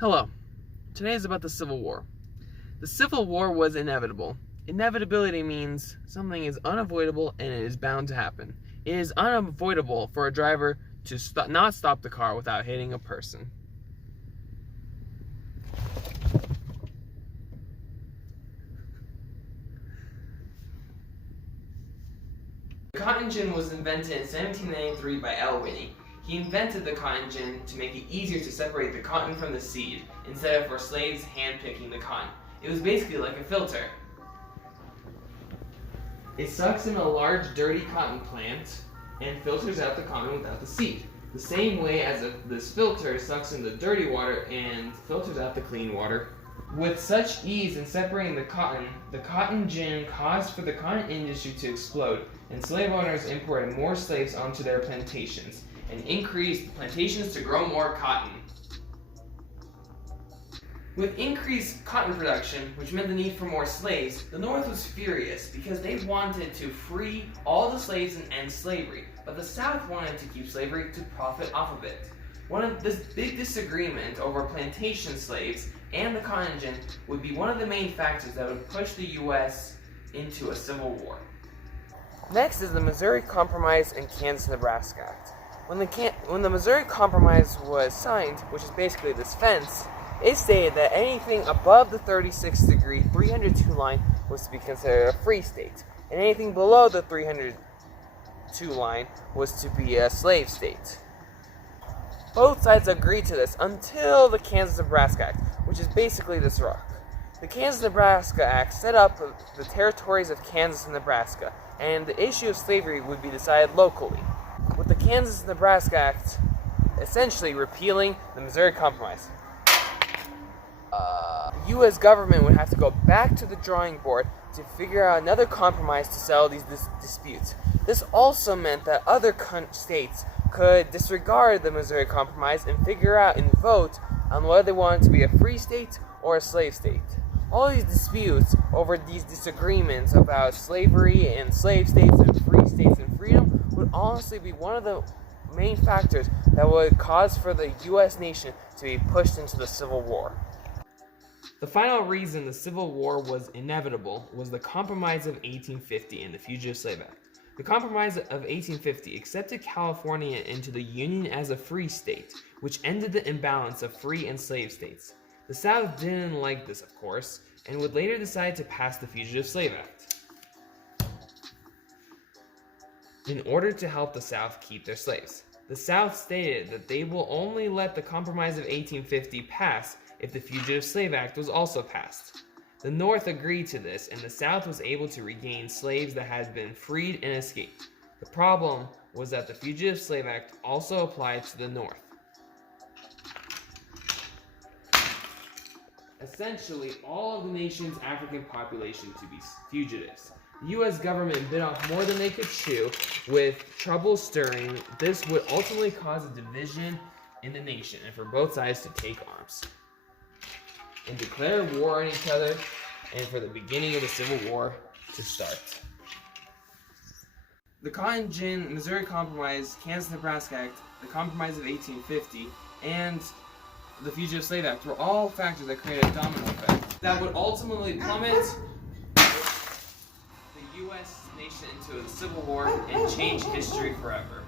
Hello. Today is about the Civil War. The Civil War was inevitable. Inevitability means something is unavoidable and it is bound to happen. It is unavoidable for a driver to not stop the car without hitting a person. The cotton gin was invented in 1793 by L. Whitney. He invented the cotton gin to make it easier to separate the cotton from the seed, instead of for slaves hand-picking the cotton. It was basically like a filter. It sucks in a large, dirty cotton plant and filters out the cotton without the seed, the same way as this filter sucks in the dirty water and filters out the clean water. With such ease in separating the cotton gin caused for the cotton industry to explode, and slave owners imported more slaves onto their plantations, and increased plantations to grow more cotton. With increased cotton production, which meant the need for more slaves, the North was furious because they wanted to free all the slaves and end slavery, but the South wanted to keep slavery to profit off of it. This big disagreement over plantation slaves and the cotton gin would be one of the main factors that would push the U.S. into a civil war. Next is the Missouri Compromise and Kansas-Nebraska Act. When the Missouri Compromise was signed, which is basically this fence, it stated that anything above the 36-degree 302 line was to be considered a free state, and anything below the 302 line was to be a slave state. Both sides agreed to this until the Kansas-Nebraska Act, which is basically this rock. The Kansas-Nebraska Act set up the territories of Kansas and Nebraska, and the issue of slavery would be decided locally, with the Kansas-Nebraska Act essentially repealing the Missouri Compromise. The U.S. government would have to go back to the drawing board to figure out another compromise to settle these disputes. This also meant that other states could disregard the Missouri Compromise and figure out and vote on whether they wanted to be a free state or a slave state. All these disputes over these disagreements about slavery and slave states and free states and freedom would honestly be one of the main factors that would cause for the U.S. nation to be pushed into the Civil War. The final reason the Civil War was inevitable was the Compromise of 1850 and the Fugitive Slave Act. The Compromise of 1850 accepted California into the Union as a free state, which ended the imbalance of free and slave states. The South didn't like this, of course, and would later decide to pass the Fugitive Slave Act in order to help the South keep their slaves. The South stated that they will only let the Compromise of 1850 pass if the Fugitive Slave Act was also passed. The North agreed to this, and the South was able to regain slaves that had been freed and escaped. The problem was that the Fugitive Slave Act also applied to the North. Essentially, all of the nation's African population to be fugitives. The U.S. government bit off more than they could chew, with trouble stirring. This would ultimately cause a division in the nation, and for both sides to take arms and declare war on each other, and for the beginning of the Civil War to start. The Cotton Gin, Missouri Compromise, Kansas-Nebraska Act, the Compromise of 1850, and the Fugitive Slave Act were all factors that created a domino effect that would ultimately plummet the U.S. nation into a civil war and change history forever.